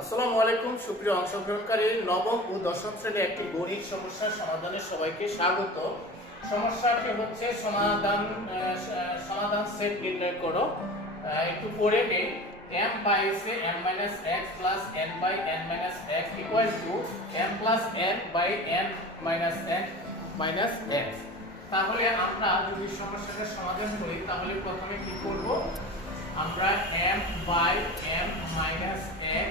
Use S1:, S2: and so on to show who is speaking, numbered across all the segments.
S1: আসসালামু আলাইকুম, সুপ্রিয় অংশগ্রহণকারী, নবম ও দশম শ্রেণির একটি গণিত সমস্যার সমাধানে সবাইকে স্বাগত। সমস্যাটি হচ্ছে সমাধান সমাধান সেট নির্ণয় করো। একটু পড়ে নেই। m বাই সে m minus x plus n by n minus x equal to m plus n by n minus n minus x তাহলে আমরা যদি সমস্যাটার সমাধান করি, তাহলে প্রথমে কি করব? আমরা m by m minus x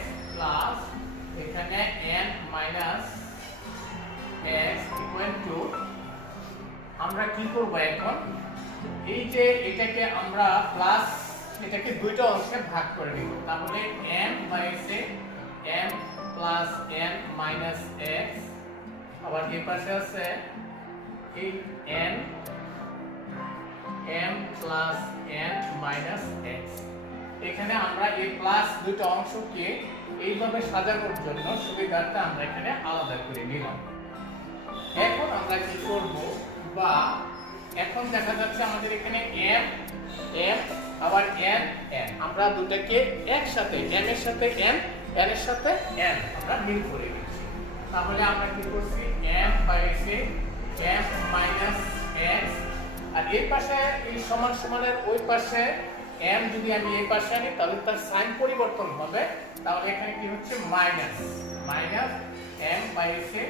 S1: আমরা কি করব এখন? এই যে এটাকে আমরা প্লাস এটাকে দুইটা অংশে ভাগ করে নিব। তাহলে m বাই সে m plus n minus x, আবার এই পাশে আছে এই n, m plus n minus x এখানে আমরা এই প্লাস দুটো অংশকে এইভাবে সাজানোর জন্য সুবিধার্থে আমরা এখানে আলাদা করে নিলাম। এখন আমরা কি করব? বা এখন দেখা যাচ্ছে আমাদের এখানে m m আবার n n আমরা দুটাকে একসাথে m এর সাথে n n এর সাথে n আমরা মিল করে দিচ্ছি তাহলে আমরা কি করছি? M বাই সে m মাইনাস x আর এই পাশে, এই সমান সমানের ওই পাশে m যদি আমি এই পাশে আনি, তাহলে তার সাইন পরিবর্তন হবে। তাহলে এখানে কি হচ্ছে? মাইনাস মাইনাস m বাই সে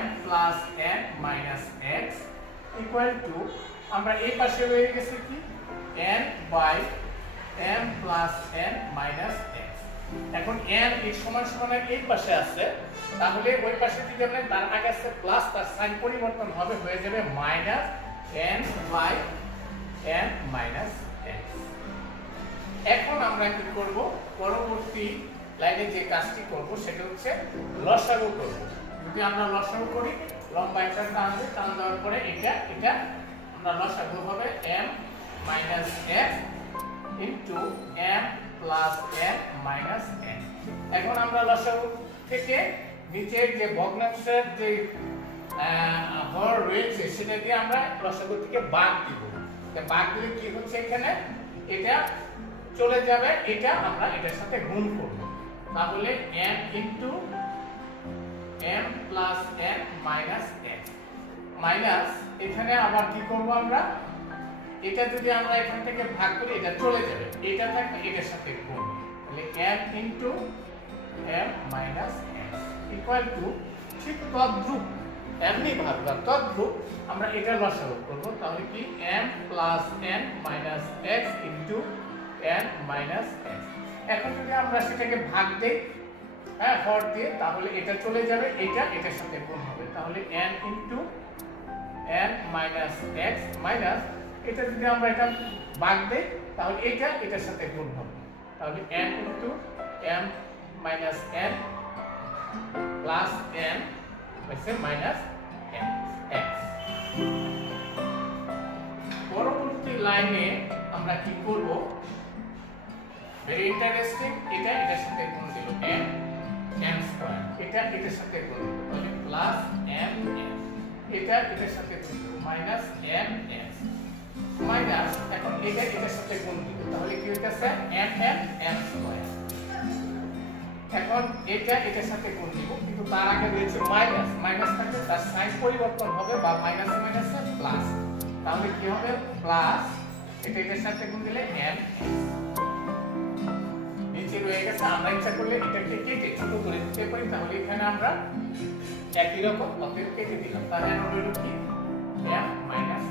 S1: m plus n minus x equal to আমরা এই পাশে রয়ে গেছে কি? n by m plus n minus x এখন n এই সমান সমানের এই পাশে আছে, তাহলে ওই পাশে যদি আমরা তার আগে আছে প্লাস তার সাইন পরিবর্তন হবে, হয়ে যাবে minus n by n minus x এখন আমরা কি করব? পরবর্তী লাইনে যে কাজটি করব, সেটা হচ্ছে লসাগু করব। যদি আমরা লসাগু করি লম্বা একটা টান দিই টান দেওয়ার পরে এটা এটা আমরা লসাগু হবে m minus x into m plus n minus n এখন আমরা লসাগু থেকে নিচের যে ভগ্নাংশের যে হর রয়েছে, সেটা দিয়ে আমরা লসাগু থেকে বাদ দিব। বাদ দিলে কি হচ্ছে এখানে? এটা চলে যাবে, এটা আমরা এটার সাথে গুণ করব। তাহলে m into m plus n minus n minus এখানে আবার কি করব আমরা? এটা যদি আমরা এখান থেকে ভাগ করি, এটা চলে যাবে। এটা থাকবে এটার সাথে গুণ তাহলে m into m minus n equal to ঠিক তদ্রূপ। এমনি ভাববা তদ্রূপ আমরা এটা লসাগু করব। তাহলে কি? M plus n minus x into n minus x এখন যদি আমরা সেটাকে ভাগ দেই হ্যাঁ হর দিয়ে, তাহলে এটা চলে যাবে, এটা, এটার সাথে গুণ হবে। তাহলে n into n minus x minus এটা যদি আমরা এটা ভাগ দেই, তাহলে এটা, এটার সাথে গুণ হবে। তাহলে n into m minus n plus n হচ্ছে মাইনাস n x পরবর্তী লাইনে আমরা কি করব? ভেরি ইন্টারেস্টিং এটা, এটার সাথে গুণ দিল n n স্কয়ার এটা এটার সাথে গুণ। তাহলে প্লাস n n এটা এটার সাথে গুণ। মাইনাস n n মাইনাস এখন এটা এটার সাথে গুণ দিল তাহলে কি হইতাছে? N n n স্কয়ার এখন এটা এটার সাথে গুণ দিব, কিন্তু তার আগে রয়েছে মাইনাস মাইনাস থাকলে তার সাইন পরিবর্তন হবে বা মাইনাস মাইনাসে প্লাস তাহলে কি হবে? প্লাস এটা এটার সাথে গুণ দিলে n নিচে রয়ে গেছে আমরা ইচ্ছা করলে এটাকে কেটে ছোট করে দিতে পারি। তাহলে এখানে আমরা একই রকম অতএব কেটে দিলাম। তাহলে রইল কি? M মাইনাস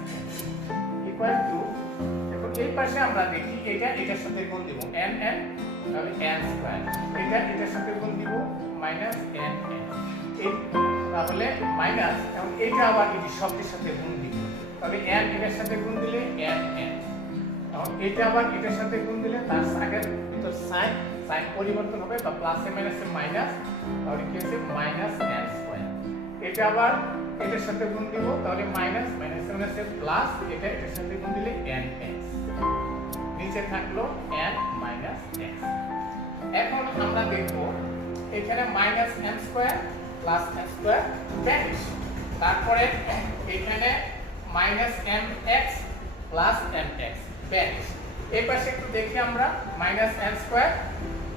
S1: ইকুয়াল টু এখন এই পাশে আমরা দেখি এটা, এটার সাথে গুণ দিব n n, তাহলে n স্কয়ার এটা, এটার সাথে গুণ দিব মাইনাস n এই, তাহলে মাইনাস এবং এটা আবার এটি শব্দের সাথে গুণ দিব তাহলে n এটার সাথে গুণ দিলে n n এখন এটা আবার এটার সাথে গুণ দিলে তার আগের ভিতর সাইন সাইন পরিবর্তন হবে বা প্লাসে মাইনাসে মাইনাস তাহলে কি হচ্ছে? মাইনাস n স্কয়ার এটা আবার এটার সাথে গুণ দিব, তাহলে মাইনাস মাইনাসে মাইনাসে প্লাস এটা এটার সাথে গুণ দিলে n x নিচে থাকল n মাইনাস x এখন আমরা দেখব এখানে minus n square plus n square vanish তারপরে এখানে minus m x plus m x vanish এই পাশে একটু দেখি আমরা মাইনাস n স্কয়ার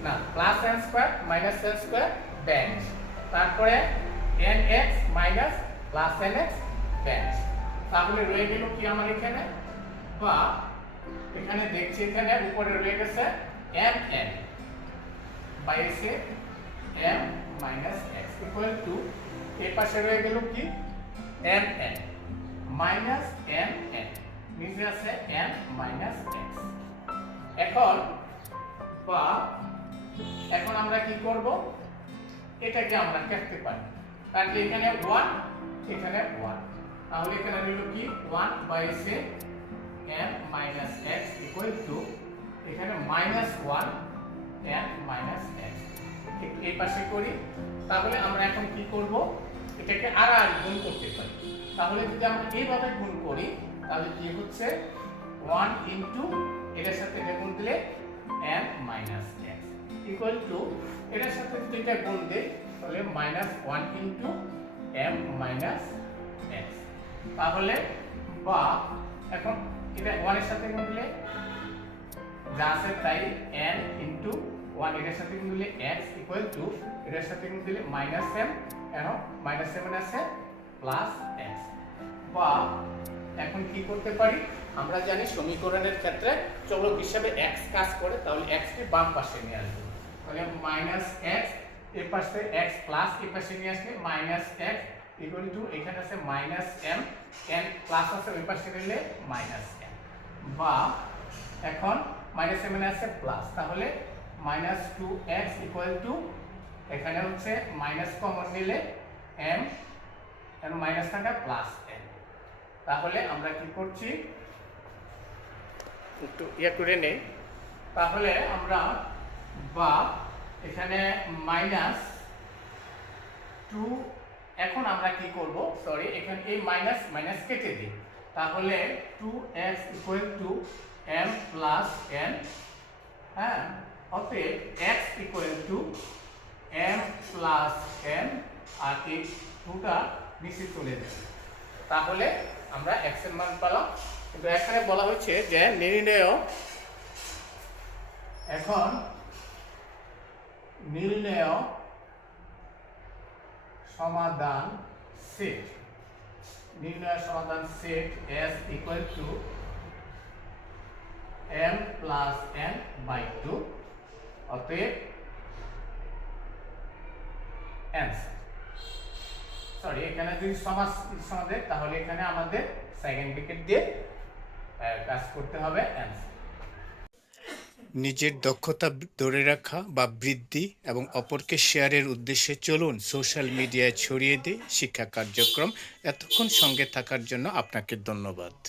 S1: না plus n square minus n square vanish তারপরে n x minus plus n x vanish তাহলে রয়ে গেল কি আমার এখানে? বা, এখানে দেখছি এখানে উপরে রয়ে গেছে এম এন বাই এসে m minus x equal to এর পাশে রয়ে গেল কি? M n minus m n নিচে আছে এম মাইনাস এক্স এখন বা এখন আমরা কি করব? এটাকে আমরা কাটতে পারি। কাটলে এখানে 1 এখানে 1 তাহলে এখানে রইল কি? 1 বাই সে m minus x equal to এখানে মাইনাস 1 m মাইনাস x ঠিক এই পাশে করি। তাহলে আমরা এখন কি করব? এটাকে আর আর গুণ করতে পারি। তাহলে যদি আমরা এইভাবে গুণ করি, তাহলে কি হচ্ছে? 1 ইনটু এটার সাথে এটা গুণ দিলে m minus x equal to এটার সাথে যদি এটা গুণ দেই, তাহলে minus 1 into m minus x তাহলে বা এখন এটা 1 এর সাথে গুণ দিলে যা আছে তাই n ইনটু 1 এটার সাথে গুণ দিলে x ইকুয়াল টু এটার সাথে গুণ দিলে মাইনাস m কেন মাইনাস 7 আছে প্লাস x বা এখন কি করতে পারি? আমরা জানি সমীকরণের ক্ষেত্রে চলক হিসাবে x কাজ করে, তাহলে x কে বাম পাশে নিয়ে আসব। তাহলে মাইনাস x, এ পাশে এক্স প্লাস এর পাশে নিয়ে আসলে মাইনাস এক্স ইকুয়াল টু এখানে আছে মাইনাস এম n প্লাস আছে, ওই পাশে নিলে মাইনাস এম বা এখন মাইনাস এম এ আছে প্লাস তাহলে minus two x equal to এখানে হচ্ছে মাইনাস কমন নিলে এম কেন মাইনাস থাকা প্লাস m তাহলে আমরা কি করছি? একটু ইয়ে করে নেই। তাহলে আমরা বা এখানে মাইনাস টু, এখন আমরা কি করব? সরি, এখানে, এই মাইনাস মাইনাস কেটে দিই। তাহলে two x equal to m plus n হ্যাঁ অতএব x equal to m plus n আর এই টুটা নিচে চলে যাবে। তাহলে আমরা এক্সের মান পেলাম। কিন্তু এখানে বলা হচ্ছে যে নির্ণয় এখন নির্ণয় সমাধান সেট। নির্ণয় সমাধান set s equal to m plus n by two অতএব সরি এখানে যদি সমাজ সমাজে তাহলে এখানে আমাদের সেকেন্ড উইকেট দিয়ে কাজ করতে হবে
S2: নিজের দক্ষতা ধরে রাখা বা বৃদ্ধি এবং অপরকে শেয়ারের উদ্দেশ্যে চলুন সোশ্যাল মিডিয়ায় ছড়িয়ে দিই শিক্ষা কার্যক্রম। এতক্ষণ সঙ্গে থাকার জন্য আপনাকে ধন্যবাদ।